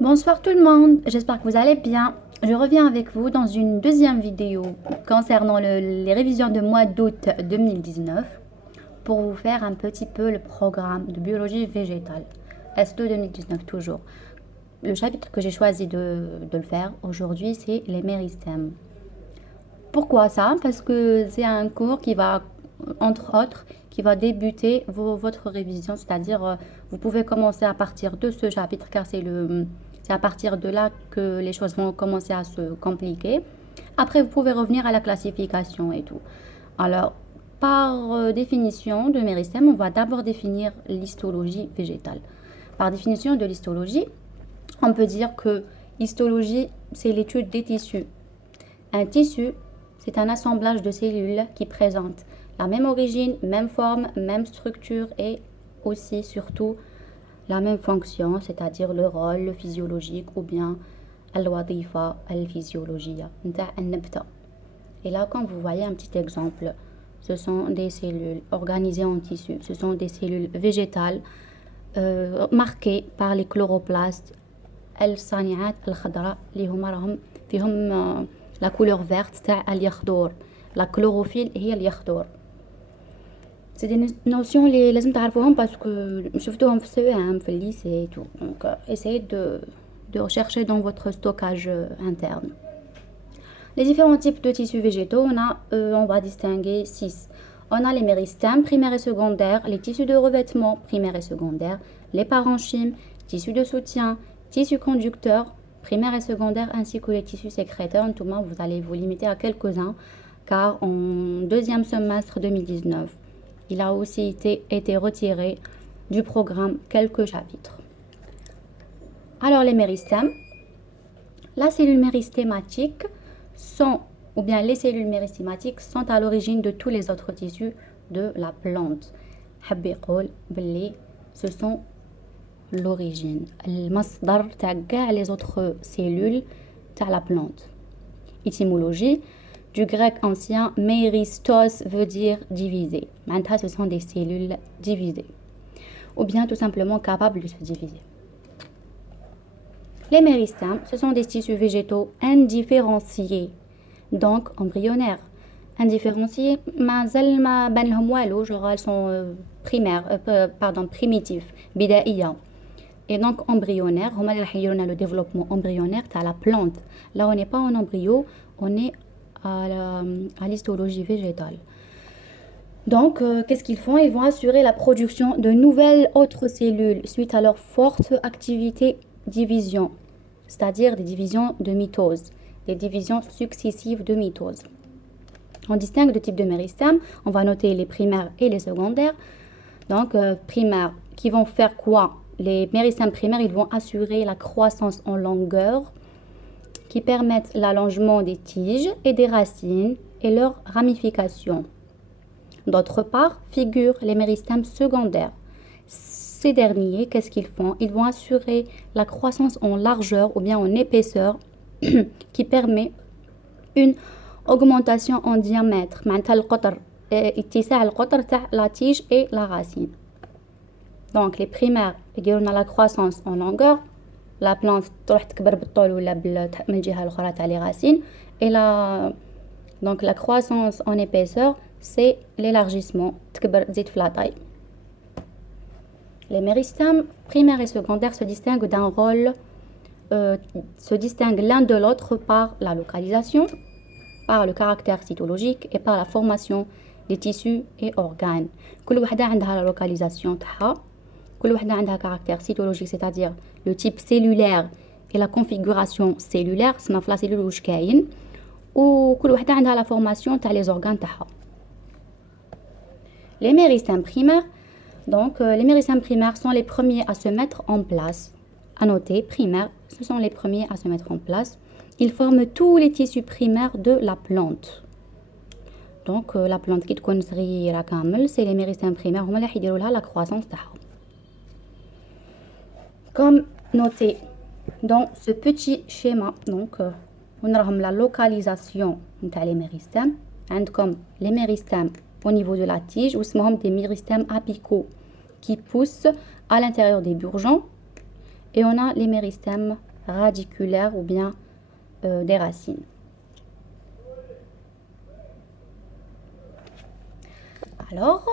Bonsoir tout le monde, j'espère que vous allez bien. Je reviens avec vous dans une deuxième vidéo concernant les révisions de mois d'août 2019 pour vous faire un petit peu le programme de biologie végétale. S2 2019 toujours. Le chapitre que j'ai choisi de le faire aujourd'hui, c'est les méristèmes. Pourquoi ça? Parce que c'est un cours qui va, entre autres, qui va débuter votre révision, c'est-à-dire vous pouvez commencer à partir de ce chapitre car c'est à partir de là que les choses vont commencer à se compliquer. Après, vous pouvez revenir à la classification et tout. Alors, par définition de méristème, on va d'abord définir l'histologie végétale. Par définition de l'histologie, on peut dire que l'histologie, c'est l'étude des tissus. Un tissu, c'est un assemblage de cellules qui présentent la même origine, même forme, même structure et aussi, surtout, la même fonction, c'est-à-dire le rôle physiologique ou bien الوظيفة الفيزيولوجية نتاع النبتة. Et là, quand vous voyez un petit exemple, ce sont des cellules organisées en tissu. Ce sont des cellules végétales marquées par les chloroplastes الصانعات الخضراء اللي هما راهم فيهم la couleur verte تاع اليخضور. La chlorophylle هي اليخضور. C'est des notions اللي لازم تعرفوهم parce que شفتوهم في الثانوية في الليسي et tout. Donc essayez de rechercher dans votre stockage interne. Les différents types de tissus végétaux, on va distinguer 6. On a les méristèmes primaires et secondaires, les tissus de revêtement primaires et secondaires, les parenchymes, tissus de soutien, tissus conducteurs primaires et secondaires, ainsi que les tissus sécréteurs. En tout cas, vous allez vous limiter à quelques-uns, car en deuxième semestre 2019, il a aussi été retiré du programme quelques chapitres. Alors les méristèmes, la cellule méristématique ou bien les cellules méristématiques sont à l'origine de tous les autres tissus de la plante. Ce sont l'origine, le masdar تاع les autres cellules de la plante. Étymologie du grec ancien méristos veut dire diviser. Maintenant, ce sont des cellules divisées ou bien tout simplement capables de se diviser. Les méristèmes, ce sont des tissus végétaux indifférenciés, donc embryonnaires. Indifférenciés, genre elles sont primitifs, بدائية. Et donc embryonnaires, on a le développement embryonnaire à la plante. Là, on n'est pas en embryo, on est à l'histologie végétale. Donc, qu'est-ce qu'ils font? Ils vont assurer la production de nouvelles autres cellules suite à leur forte activité division, c'est-à-dire des divisions de mitose, des divisions successives de mitose. On distingue deux types de méristèmes. On va noter les primaires et les secondaires. Donc, primaires qui vont faire quoi? Les méristèmes primaires, ils vont assurer la croissance en longueur qui permettent l'allongement des tiges et des racines et leur ramification. D'autre part, figurent les méristèmes secondaires. Ces derniers, qu'est-ce qu'ils font? Ils vont assurer la croissance en largeur ou bien en épaisseur qui permet une augmentation en diamètre. La tige et la racine. Donc les primaires, ils ont la croissance en longueur. La plante تروح تكبر بالطول ولا من الجهة الأخرى تاع les racines. Et donc la croissance en épaisseur, c'est l'élargissement. تكبر تزيد في la taille. Les méristèmes primaires et secondaires se distinguent l'un de l'autre par la localisation, par le caractère cytologique et par la formation des tissus et organes. كل وحدة عندها la localisation تاعها. كل وحدة عندها caractère cytologique, c'est-à-dire le type cellulaire et la configuration cellulaire, اسمها في la cellule واش كاين. وكل وحدة عندها la formation تاع les organes تاعها. Les méristèmes primaires. Donc, les méristèmes primaires sont les premiers à se mettre en place. À noter, primaires, ce sont les premiers à se mettre en place. Ils forment tous les tissus primaires de la plante. Donc, la plante qui تكون صغيرة كامل, c'est les méristèmes primaires هما اللي حيديروا لها la croissance تاعها. Comme noté dans ce petit schéma, donc, on a la localisation des méristèmes. Comme les méristèmes au niveau de la tige, ou des méristèmes apicaux qui poussent à l'intérieur des bourgeons. et on a les méristèmes radiculaires ou bien des racines. Alors,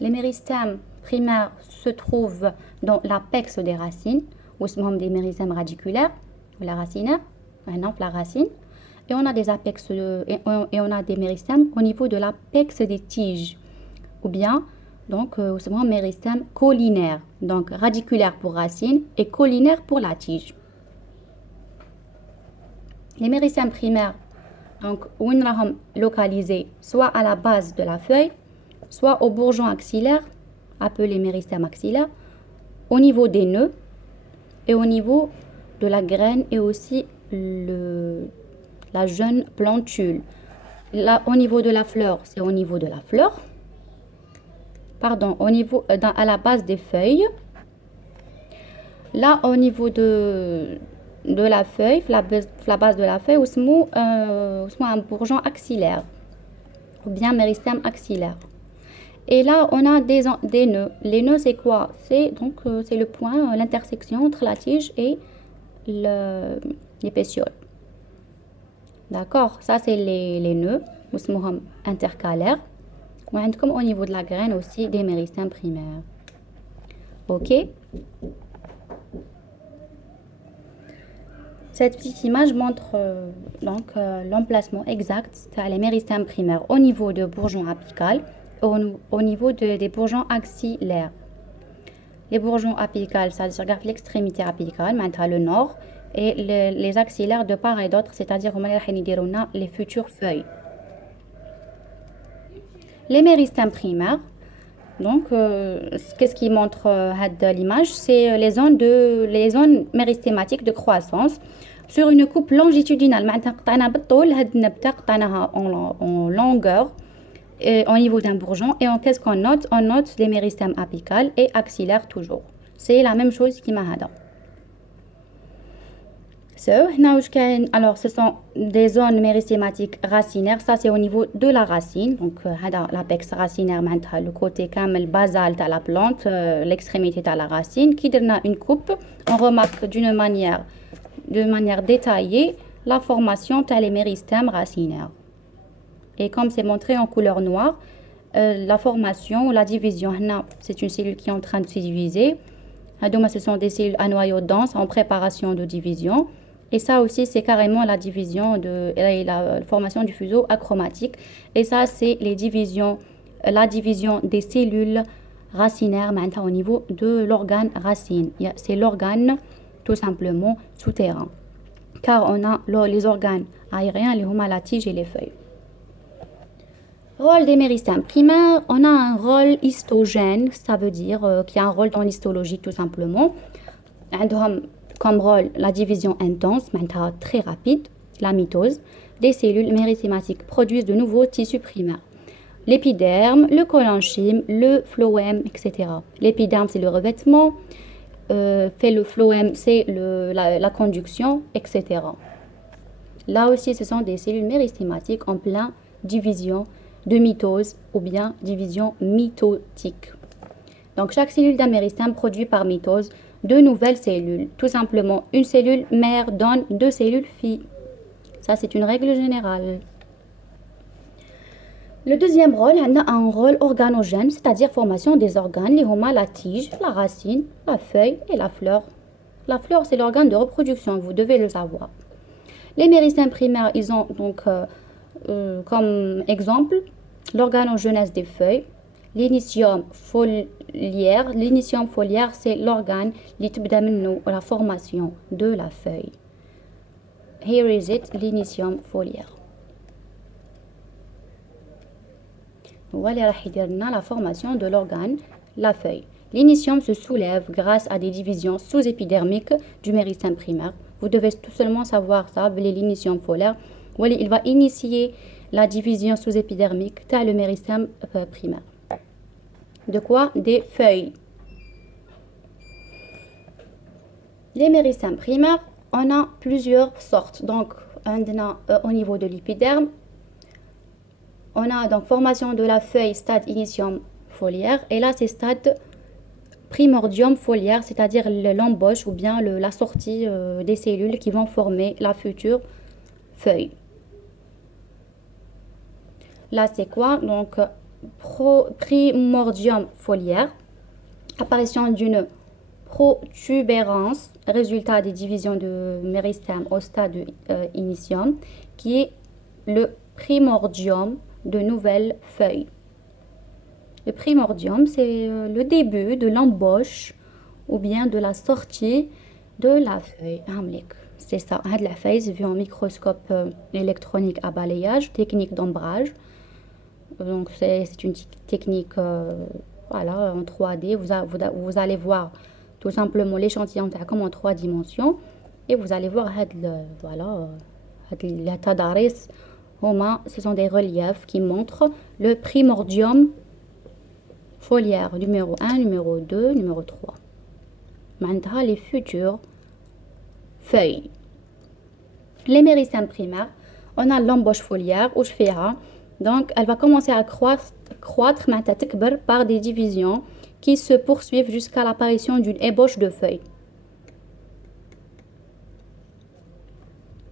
les méristèmes primaires se trouvent dans l'apex des racines, ou des méristèmes radiculaires, ou la racinaire, la racine. Et on a des apex et on a des méristèmes au niveau de l'apex des tiges, ou bien donc méristème caulinaire, donc radiculaire pour racine et caulinaire pour la tige. Les méristèmes primaires, donc où ils sont localisés soit à la base de la feuille, soit au bourgeon axillaire, appelé méristème axillaire, au niveau des nœuds et au niveau de la graine et aussi la jeune plantule. Là, au niveau de la fleur, c'est au niveau de la fleur. Pardon, au niveau, à la base des feuilles. Là, au niveau de la feuille, la base de la feuille, on un bourgeon axillaire ou bien méristème axillaire. Et là, on a des nœuds. Les nœuds, c'est quoi? C'est le point, l'intersection entre la tige et les pétioles. D'accord? Ça, c'est les nœuds, intercalaires. Comme au niveau de la graine aussi, des méristèmes primaires. Ok? Cette petite image montre l'emplacement exact des méristèmes primaires au niveau de bourgeon apical et au niveau des bourgeons axillaires. Les bourgeons apicales, ça se regarde l'extrémité apicale, maintenant le nord, et les axillaires de part et d'autre, c'est-à-dire les futures feuilles. Les méristèmes primaires, donc qu'est-ce qui montre l'image? C'est les zones méristématiques de croissance sur une coupe longitudinale. En longueur au niveau d'un bourgeon. Et qu'est-ce qu'on note? On note les méristèmes apicales et axillaires toujours. C'est la même chose qui m'a dit. Alors, ce sont des zones méristématiques racinaires. Ça, c'est au niveau de la racine. Donc, l'apex racinaire, le côté basal de la plante, l'extrémité de la racine, qui donne une coupe. On remarque de manière détaillée la formation des méristèmes racinaires. Et comme c'est montré en couleur noire, la formation ou la division, c'est une cellule qui est en train de se diviser. Ce sont des cellules à noyau dense en préparation de division. Et ça aussi, c'est carrément la formation du fuseau achromatique. Et ça, c'est la division des cellules racinaires maintenant au niveau de l'organe racine. C'est l'organe tout simplement souterrain. Car on a les organes aériens, la tige et les feuilles. Rôle des méristèmes primaires, on a un rôle histogène, ça veut dire qu'il y a un rôle dans l'histologie tout simplement. Comme rôle la division intense, très rapide, la mitose. Des cellules méristématiques produisent de nouveaux tissus primaires. L'épiderme, le collenchyme, le phloème, etc. L'épiderme, c'est le revêtement, le phloème, c'est la conduction, etc. Là aussi, ce sont des cellules méristématiques en plein division de mitose ou bien division mitotique. Donc, chaque cellule d'un méristème produit par mitose de nouvelles cellules. Tout simplement, une cellule mère donne 2 cellules filles. Ça, c'est une règle générale. Le deuxième rôle, on a un rôle organogène, c'est-à-dire formation des organes, la tige, la racine, la feuille et la fleur. La fleur, c'est l'organe de reproduction, vous devez le savoir. Les méristèmes primaires, ils ont donc comme exemple l'organogenèse des feuilles, l'initium foliaire. L'initium foliaire, c'est l'organe qui tibda la formation de la feuille. Here is it, l'initium foliaire. Voilà la formation de l'organe, la feuille. L'initium se soulève grâce à des divisions sous-épidermiques du méristème primaire. Vous devez tout seulement savoir ça, l'initium foliaire. Il va initier la division sous-épidermique de le méristème primaire. De quoi? Des feuilles. Les méristèmes primaires, on a plusieurs sortes. Donc, au niveau de l'épiderme, on a donc formation de la feuille, stade initium foliaire. Et là, c'est stade primordium foliaire, c'est-à-dire l'embauche ou bien la sortie des cellules qui vont former la future feuille. Là, c'est quoi? Donc, primordium foliaire, apparition d'une protubérance, résultat des divisions de méristème au stade initium, qui est le primordium de nouvelles feuilles. Le primordium, c'est le début de l'embauche ou bien de la sortie de la feuille. C'est ça. La phase vue en microscope électronique à balayage, technique d'ombrage. Donc, c'est une technique voilà, en 3D. Vous allez voir tout simplement l'échantillon comme en 3 dimensions. Et vous allez voir, voilà, les tadaris, ce sont des reliefs qui montrent le primordium foliaire numéro 1, numéro 2, numéro 3. Maintenant, les futures feuilles. Les méristèmes primaires, on a l'embauche foliaire où je fais donc elle va commencer à croître par des divisions qui se poursuivent jusqu'à l'apparition d'une ébauche de feuilles.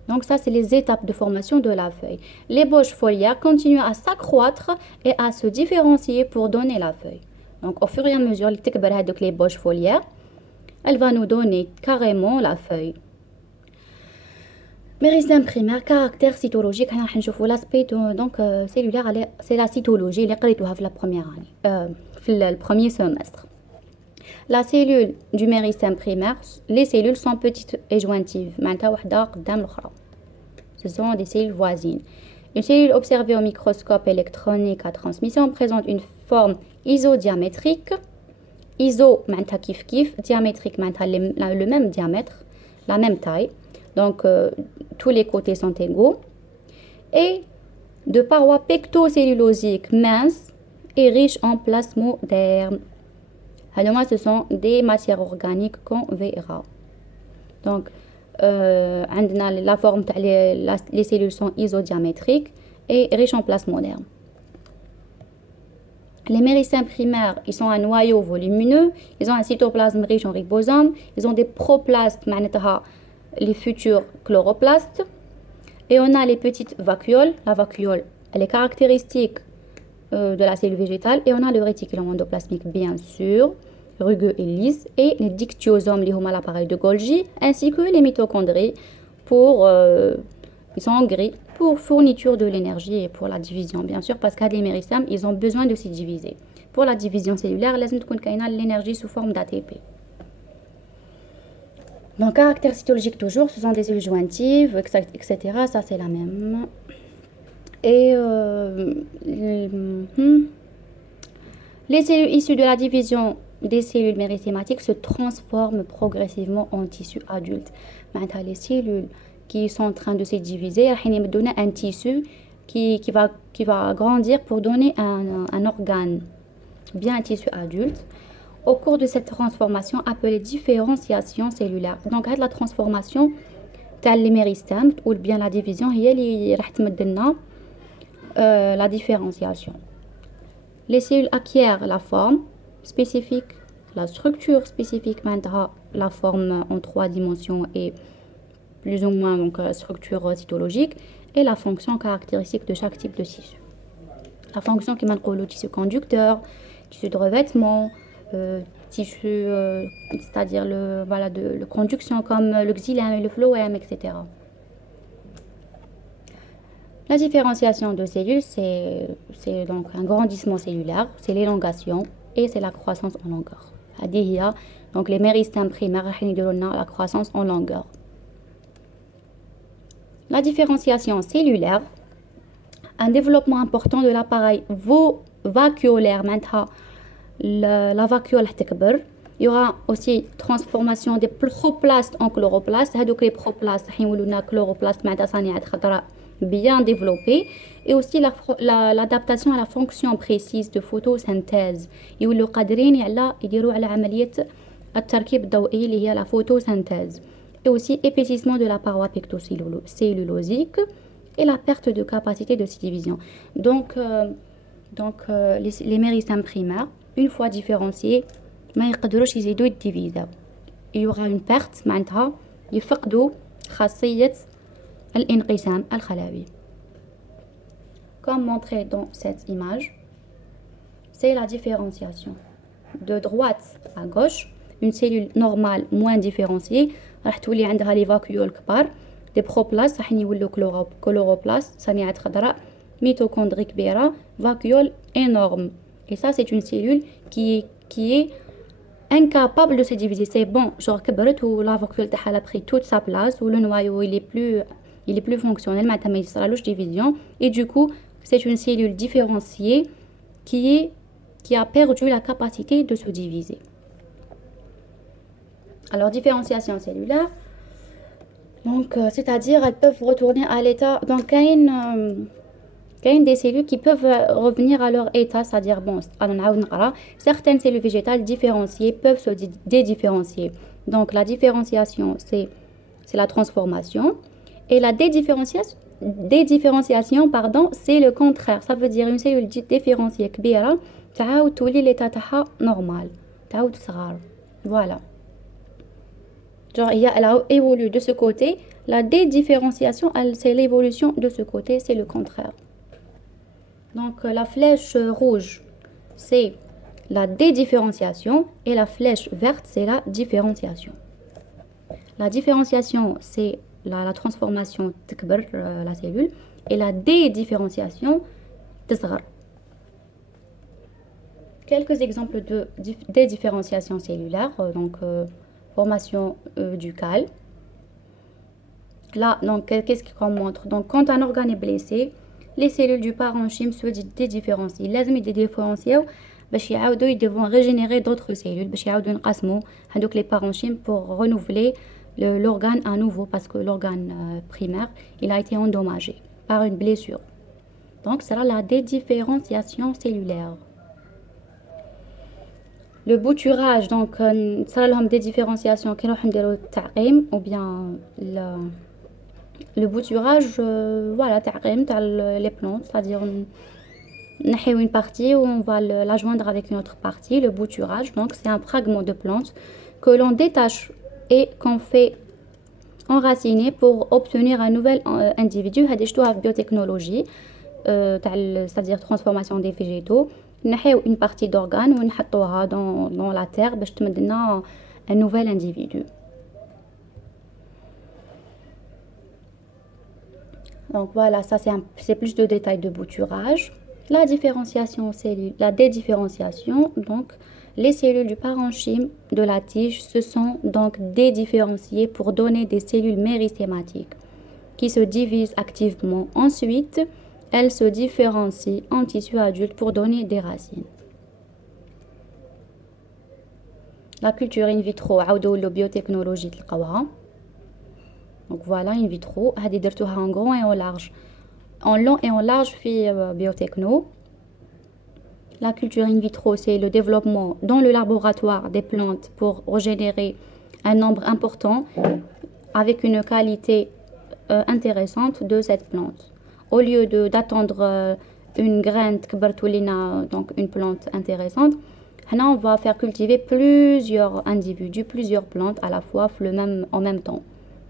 Donc ça, c'est les étapes de formation de la feuille. L'ébauche foliaire continue à s'accroître et à se différencier pour donner la feuille. Donc au fur et à mesure, l'ébauche foliaire, elle va nous donner carrément la feuille. Méristème primaire, caractère cytologique, l'aspect donc cellulaire, c'est la cytologie, la première année, le premier semestre. La cellule du méristème primaire, les cellules sont petites et jointives. Ce sont des cellules voisines. Une cellule observée au microscope électronique à transmission présente une forme isodiamétrique. Iso, diamétrique, le même diamètre, la même taille. Donc, tous les côtés sont égaux. Et de parois pectocellulosiques minces et riches en plasmodermes. Ce sont des matières organiques qu'on verra. Donc, la forme, les cellules sont isodiamétriques et riches en plasmodermes. Les méristèmes primaires, ils sont un noyau volumineux, ils ont un cytoplasme riche en ribosomes, ils ont des proplastes, les futurs chloroplastes, et on a les petites vacuoles. La vacuole, elle est caractéristique de la cellule végétale, et on a le réticulum endoplasmique, bien sûr, rugueux et lisse, et les dictyosomes, les l'appareil de Golgi, ainsi que les mitochondries, ils sont en gris, pour fourniture de l'énergie et pour la division, bien sûr, parce qu'à les méristèmes, ils ont besoin de se diviser. Pour la division cellulaire, l'énergie sous forme d'ATP. Donc, caractère cytologique toujours, ce sont des cellules jointives, etc. Ça, c'est la même. Et les cellules issues de la division des cellules méristématiques se transforment progressivement en tissu adulte. Maintenant, les cellules qui sont en train de se diviser, elles vont donner un tissu qui va grandir pour donner un organe, bien un tissu adulte. Au cours de cette transformation appelée différenciation cellulaire. Donc, la transformation les méristèmes ou bien la division, هي la différenciation. Les cellules acquièrent la forme spécifique, la structure spécifique, maintenant la forme en 3 dimensions et plus ou moins donc structure cytologique, et la fonction caractéristique de chaque type de tissu. La fonction qui est le tissu conducteur, tissu de revêtement, tissu, c'est-à-dire de conduction comme le xylème et le phloème, etc. La différenciation de cellules, c'est donc un grandissement cellulaire, c'est l'élongation et c'est la croissance en longueur. Donc les méristèmes primaires, la croissance en longueur. La différenciation cellulaire, un développement important de l'appareil vacuolaire, maintenant la vacuole تكبر. Il y aura aussi transformation des proplastes en chloroplastes. Donc les proplastes حيولونا chloroplastes معناتها صانعات خضراء bien développés, et aussi l'adaptation à la fonction précise de photosynthèse. يولوا قادرين يديروا على عملية التركيب الضوئي اللي هي la photosynthèse. Et aussi épaississement de la paroi pectocellulosique et la perte de capacité de subdivision. Donc les méristèmes primaires, une fois différenciés, ما يقدروش يزيدوا يديفيزاو. يوغا اون بيرت معناتها يفقدوا خاصية الانقسام الخلوي. Comme montré dans cette image, c'est la différenciation. De droite à gauche, une cellule normale moins différenciée راح تولي عندها لي فاكيول كبار، دي بروبلاست راح يولوا كلوروبلاست صنيعة خضراء، ميتوكوندري كبيرة، فاكيول énorme. Et ça c'est une cellule qui est incapable de se diviser. C'est bon, genre كبرت و la vacuole تاعها a pris toute sa place, ou le noyau il est plus fonctionnel, معناتها ما يصرالوش division, et du coup c'est une cellule différenciée qui a perdu la capacité de se diviser. Alors différenciation cellulaire, donc c'est-à-dire elles peuvent retourner à l'état. Donc il y a des cellules qui peuvent revenir à leur état, c'est-à-dire bon, certaines cellules végétales différenciées peuvent se dédifférencier. Donc la différenciation c'est la transformation, et la dédifférenciation pardon, c'est le contraire. Ça veut dire une cellule différenciée كبيرة تعاود تولي l'état تاعها normal، تعاود تصغر. Voilà. Genre elle a évolué de ce côté. La dédifférenciation, c'est l'évolution de ce côté, c'est le contraire. Donc la flèche rouge, c'est la dédifférenciation, et la flèche verte, c'est la différenciation. La différenciation, c'est la transformation تكبر la cellule, et la dédifférenciation تصغر. Quelques exemples de dédifférenciation cellulaire, donc formation du cal. Là, donc qu'est-ce qu'on montre? Donc quand un organe est blessé, les cellules du parenchyme se dédifférencient. لازم يديفيرونسيو باش يعاودوا يديفون régénérer d'autres cellules باش يعاودوا ينقسموا هذوك les parenchymes pour renouveler l'organe à nouveau, parce que l'organe primaire il a été endommagé par une blessure. Donc c'est là la dédifférenciation cellulaire. Le bouturage, donc ça لهم des différenciations كي نروحو نديرو التعقيم ou bien le bouturage, voilà, تعقيم تاع les plantes, c'est-à-dire نحيو une partie où on va la joindre avec une autre partie. Le bouturage, donc c'est un fragment de plante que l'on détache et qu'on fait enraciner pour obtenir un nouvel individu. هذه شفتوها في biotechnologie, c'est-à-dire transformation des végétaux. نحيو une partie d'organe ونحطوها dans la terre باش تمد لنا un nouvel individu. Donc voilà, ça c'est plus de détails de bouturage. La différenciation cellule, la dédifférenciation, donc les cellules du parenchyme de la tige se sont donc dédifférenciées pour donner des cellules méristématiques qui se divisent activement. Ensuite, elles se différencient en tissu adulte pour donner des racines. La culture in vitro, عاودوا له biotechnologie تلقاوها. Donc voilà, in vitro, هذه درتوها en grand et en large. En long et en large في biotechno. La culture in vitro, c'est le développement dans le laboratoire des plantes pour régénérer un nombre important avec une qualité intéressante de cette plante. Au lieu d'attendre une graine تكبر تولينا, donc une plante intéressante, là on va faire cultiver plusieurs individus, plusieurs plantes à la fois en même temps.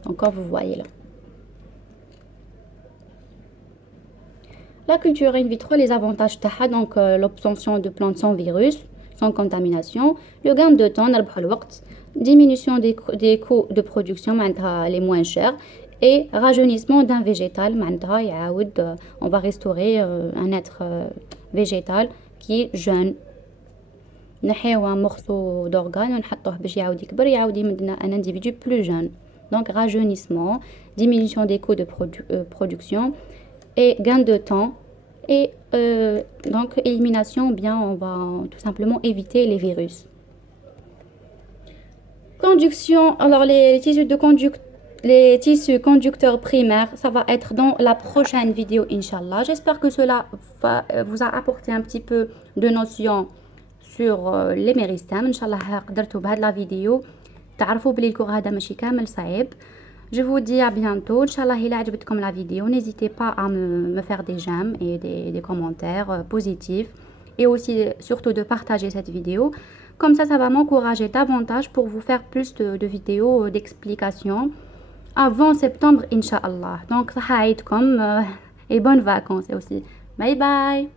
Donc comme vous voyez là. La culture in vitro, les avantages تاعها, donc l'obtention de plantes sans virus, sans contamination, le gain de temps, نربحوا الوقت, diminution des coûts de production, معناتها les moins chers, et rajeunissement d'un végétal, معناتها يعاود, on va restaurer un être végétal qui est jeune. نحيو un morceau d'organe ونحطوه باش يعاود يكبر, يعاود يمدنا un individu plus jeune. Donc rajeunissement, diminution des coûts de production et gain de temps, et donc élimination, bien on va tout simplement éviter les virus. Conduction, alors les tissus conducteurs primaires, ça va être dans la prochaine vidéo Inch'Allah. J'espère que cela vous a apporté un petit peu de notions sur les méristèmes. Inch'Allah قدرتوا بهاد la vidéo تعرفوا بلي الكور هذا ماشي كامل صعيب. Je vous dis à bientôt. Inch'Allah إلا عجبتكم la vidéo, n'hésitez pas à me faire des j'aime et des commentaires positifs, et aussi surtout de partager cette vidéo Comme ça va m'encourager davantage pour vous faire plus de vidéos d'explications avant septembre, Inch'Allah. Donc, ça va être comme et bonnes vacances aussi. Bye bye.